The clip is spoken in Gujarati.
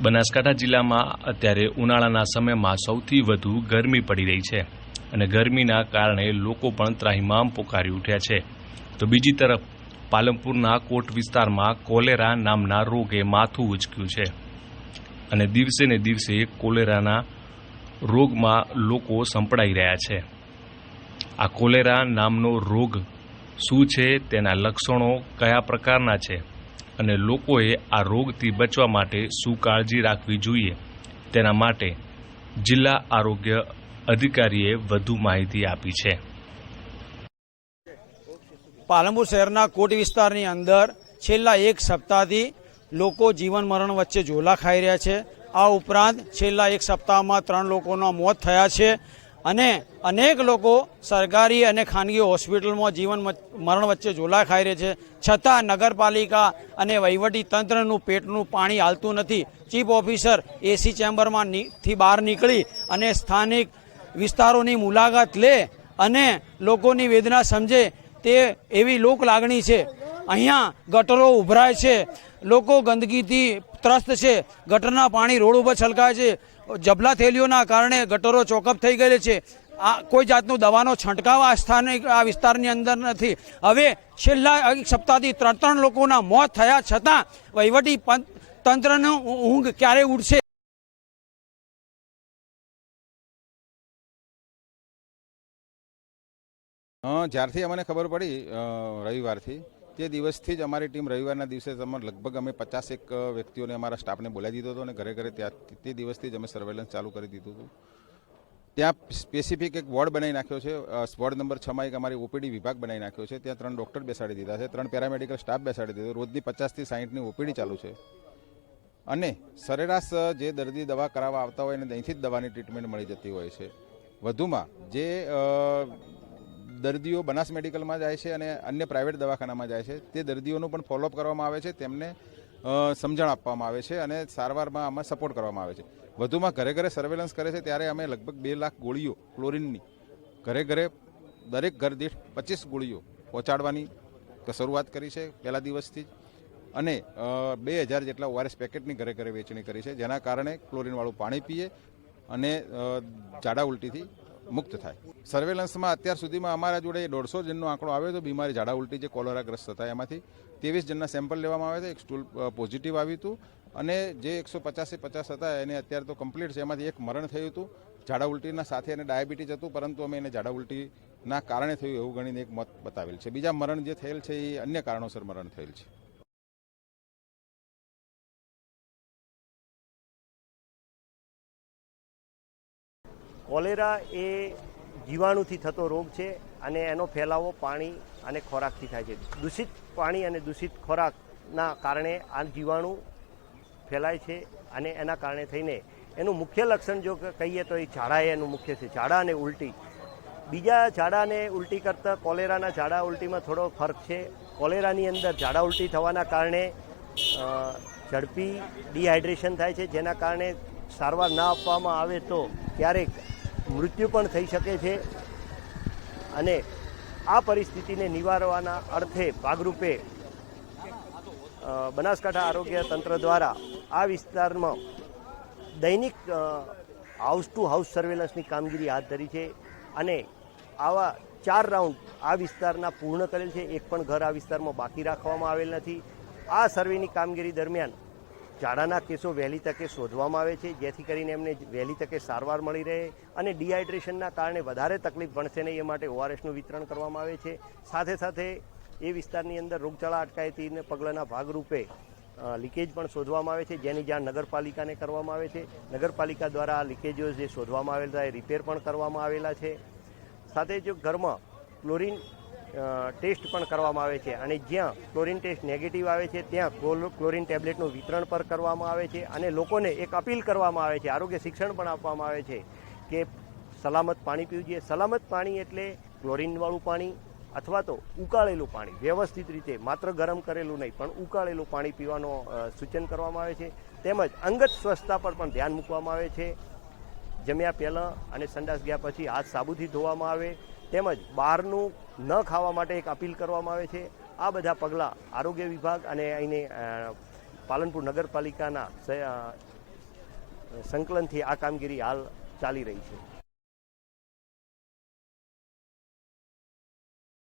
બનાસકાંઠા જિલ્લામાં અત્યારે ઉનાળાના સમયમાં સૌથી વધુ ગરમી પડી રહી છે અને ગરમીના કારણે લોકો પણ ત્રાહિમામ પોકારી ઉઠ્યા છે. તો બીજી તરફ પાલનપુરના કોટ વિસ્તારમાં કોલેરા નામના રોગે માથું ઉંચક્યું છે અને દિવસે ને દિવસે કોલેરાના રોગમાં લોકો સંપડાઈ રહ્યા છે. આ કોલેરા નામનો રોગ શું છે, તેના લક્ષણો કયા પ્રકારના છે અને લોકોએ આ રોગથી બચવા માટે શું કાળજી રાખવી જોઈએ, તેના માટે જિલ્લા આરોગ્ય અધિકારીએ વધુ માહિતી આપી છે. પાલનપુર શહેરના કોટ વિસ્તારની અંદર છેલ્લા એક સપ્તાહથી લોકો જીવન મરણ વચ્ચે ઝોલા ખાઈ રહ્યા છે. આ ઉપરાંત છેલ્લા એક સપ્તાહમાં 3 લોકોના મોત થયા છે અને અનેક લોકો સરકારી અને ખાનગી હોસ્પિટલમાં જીવન મરણ વચ્ચે ઝોલા ખાઈ રહ્યા છે. છતાં નગરપાલિકા અને વહીવટી તંત્રનું પેટનું પાણી હાલતું નથી. ચીફ ઓફિસર એસી ચેમ્બરમાંથી બહાર નીકળી અને સ્થાનિક વિસ્તારોની મુલાકાત લે અને લોકોની વેદના સમજે, તે એવી લોક લાગણી છે. અહીંયા ગટરો ઉભરાય છે, લોકો ગંદકીથી ત્રસ્ત છે, ગટરના પાણી રોડ ઉપર છલકાય છે, જબલા થેલીઓના કારણે ગટરો ચોકઅપ થઈ ગયેલી છે. આ કોઈ જાતનું દવાનો છંટકાવ આ વિસ્તારની અંદર નથી. હવે છેલ્લા એક સપ્તાહથી 3 લોકોના મોત થયા છતાં વહીવટી તંત્રનું ઊંઘ ક્યારે ઉડશે? જ્યારથી અમને ખબર પડી રવિવારથી, તે દિવસથી જ અમારી ટીમ રવિવારના દિવસે લગભગ અમે 50 વ્યક્તિઓને અમારા સ્ટાફને બોલાવી દીધો હતો અને ઘરે ઘરે તે દિવસથી જ અમે સર્વેલન્સ ચાલુ કરી દીધું હતું. ત્યાં સ્પેસિફિક એક વોર્ડ બનાવી નાખ્યો છે. વોર્ડ નંબર 6માં એક અમારી ઓપીડી વિભાગ બનાવી નાખ્યો છે. ત્યાં 3 ડૉક્ટર બેસાડી દીધા છે, 3 પેરામેડિકલ સ્ટાફ બેસાડી દીધો. રોજની 50થી 60ની ઓપીડી ચાલુ છે અને સરેરાશ જે દર્દી દવા કરાવવા આવતા હોય એને અહીંથી જ દવાની ટ્રીટમેન્ટ મળી જતી હોય છે. વધુમાં જે દર્દીઓ બનાસ મેડિકલમાં જાય છે અને અન્ય પ્રાઇવેટ દવાખાનામાં જાય છે, તે દર્દીઓનું પણ ફોલોઅપ કરવામાં આવે છે, તેમને સમજણ આપવામાં આવે છે અને સારવારમાં આમાં સપોર્ટ કરવામાં આવે છે. વધુમાં ઘરે ઘરે સર્વેલન્સ કરે છે ત્યારે અમે લગભગ 2 લાખ ગોળીઓ ક્લોરીનની ઘરે ઘરે દરેક ઘર દીઠ 25 ગોળીઓ પહોંચાડવાની શરૂઆત કરી છે પહેલા દિવસથી જ અને 2000 જેટલા ORS પેકેટની ઘરે ઘરે વેચણી કરી છે, જેના કારણે ક્લોરીનવાળું પાણી પીએ અને ઝાડા ઉલટીથી મુક્ત થાય. સર્વેલન્સમાં અત્યાર સુધીમાં અમારા જોડે 150 જણનો આંકડો આવ્યો હતો બીમારી ઝાડા ઉલટી જે કોલેરાગ્રસ્ત હતા. એમાંથી 23 જણના સેમ્પલ લેવામાં આવ્યા હતા. એક સ્ટૂલ પોઝિટિવ આવ્યું હતું અને જે 150 હતા એને અત્યારે તો કમ્પ્લીટ છે. એમાંથી એક મરણ થયું હતું ઝાડા ઉલટીના સાથે, એને ડાયાબિટીસ હતું, પરંતુ અમે એને ઝાડા ઉલટીના કારણે થયું એવું ગણીને એક મોત બતાવેલ છે. બીજા મરણ જે થયેલ છે એ અન્ય કારણોસર મરણ થયેલ છે. કોલેરા એ જીવાણુથી થતો રોગ છે અને એનો ફેલાવો પાણી અને ખોરાકથી થાય છે. દૂષિત પાણી અને દૂષિત ખોરાકના કારણે આ જીવાણુ ફેલાય છે અને એના કારણે થઈને એનું મુખ્ય લક્ષણ જો કહીએ તો એ ઝાડા એનું મુખ્ય છે, ઝાડા અને ઉલટી. બીજા ઝાડા અને ઉલટી કરતાં કોલેરાના ઝાડા ઉલટીમાં થોડો ફરક છે. કોલેરાની અંદર ઝાડા ઉલટી થવાના કારણે ઝડપી ડિહાઇડ્રેશન થાય છે, જેના કારણે સારવાર ના આપવામાં આવે તો ક્યારેક મૃત્યુ પણ થઈ શકે છે અને આ પરિસ્થિતિને નિવારવાના અર્થે ભાગરૂપે બનાસકાંઠા આરોગ્ય તંત્ર દ્વારા આ વિસ્તારમાં દૈનિક હાઉસ ટુ હાઉસ સર્વેલન્સની કામગીરી હાથ ધરી છે અને આવા 4 રાઉન્ડ આ વિસ્તારના પૂર્ણ કરેલ છે. એક પણ ઘર આ વિસ્તારમાં બાકી રાખવામાં આવેલ નથી. આ સર્વેની કામગીરી દરમિયાન ઝાડાના કેસો વહેલી તકે શોધવામાં આવે છે, જેથી કરીને એમને વહેલી તકે સારવાર મળી રહે અને ડિહાઇડ્રેશનના કારણે વધારે તકલીફ ભણશે નહીં એ માટે ORSનું વિતરણ કરવામાં આવે છે. સાથે સાથે એ વિસ્તારની અંદર રોગચાળા અટકાયતીને પગલાંના ભાગરૂપે લીકેજ પણ શોધવામાં આવે છે, જેની જાણ નગરપાલિકાને કરવામાં આવે છે. નગરપાલિકા દ્વારા આ લીકેજો જે શોધવામાં આવેલા એ રિપેર પણ કરવામાં આવેલા છે. સાથે જો ઘરમાં ક્લોરીન ટેસ્ટ પણ કરવામાં આવે છે અને જ્યાં ક્લોરીન ટેસ્ટ નેગેટિવ આવે છે ત્યાં ક્લોરીન ટેબ્લેટનું વિતરણ પણ કરવામાં આવે છે અને લોકોને એક અપીલ કરવામાં આવે છે, આરોગ્ય શિક્ષણ પણ આપવામાં આવે છે કે સલામત પાણી પીવું જોઈએ. સલામત પાણી એટલે ક્લોરીનવાળું પાણી અથવા તો ઉકાળેલું પાણી, વ્યવસ્થિત રીતે માત્ર ગરમ કરેલું નહીં પણ ઉકાળેલું પાણી પીવાનું સૂચન કરવામાં આવે છે. તેમજ અંગત સ્વચ્છતા પર પણ ધ્યાન મૂકવામાં આવે છે. જમ્યા પહેલાં અને સંડાસ ગયા પછી હાથ સાબુથી ધોવામાં આવે, તેમજ બહારનું ન ખાવા માટે એક અપીલ કરવામાં આવે છે. આ બધા પગલાં આરોગ્ય વિભાગ અને અહીંને પાલનપુર નગરપાલિકાના સંકલનથી આ કામગીરી હાલ ચાલી રહી છે.